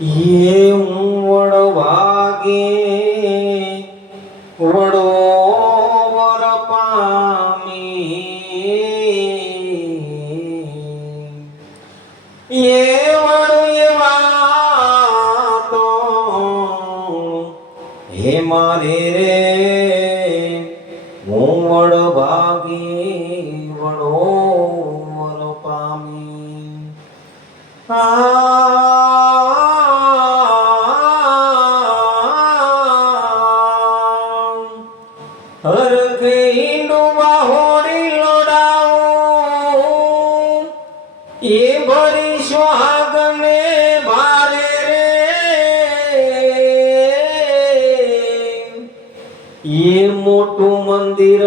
એ હું વડવાગે વડો વર પામી. એ હે મારે રે, હું વડભાગી વડો વર પામી. હરખે ઈંડુમાં હોડી લોડાવું. એ ભરી ભારે રે. મોટું મંદિર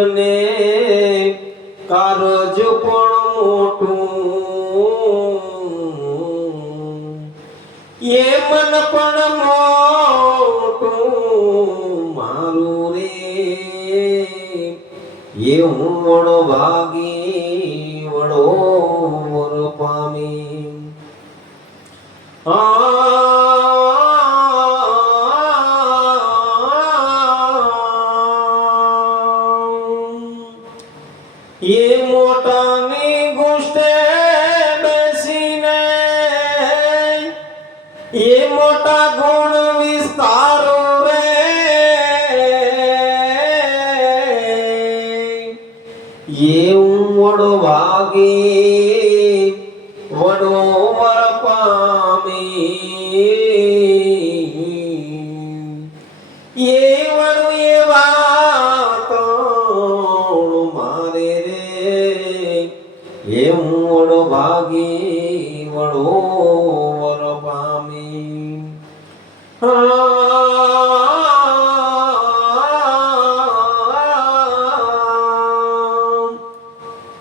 કારજ પણ મોટું. એ મન પણ મોટું. એ હું વડો ભાગી વડો વર પામી બેસીને એ મોટા ગુણ વિસ્તારો એ વડો ભાગી વડો વર પામી. એ વડો એવા મારે રે. એ હું વડો ભાગી વડો વર પામી. એ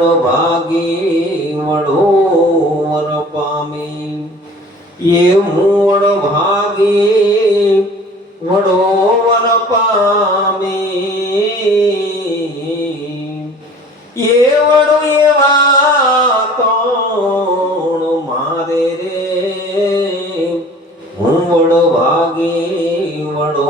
વડભાગી વડો વર પામે એવું વડભાગી વડો વર પામે એવડો એવા કોણ મારે રે હું વડો ભાગી વડો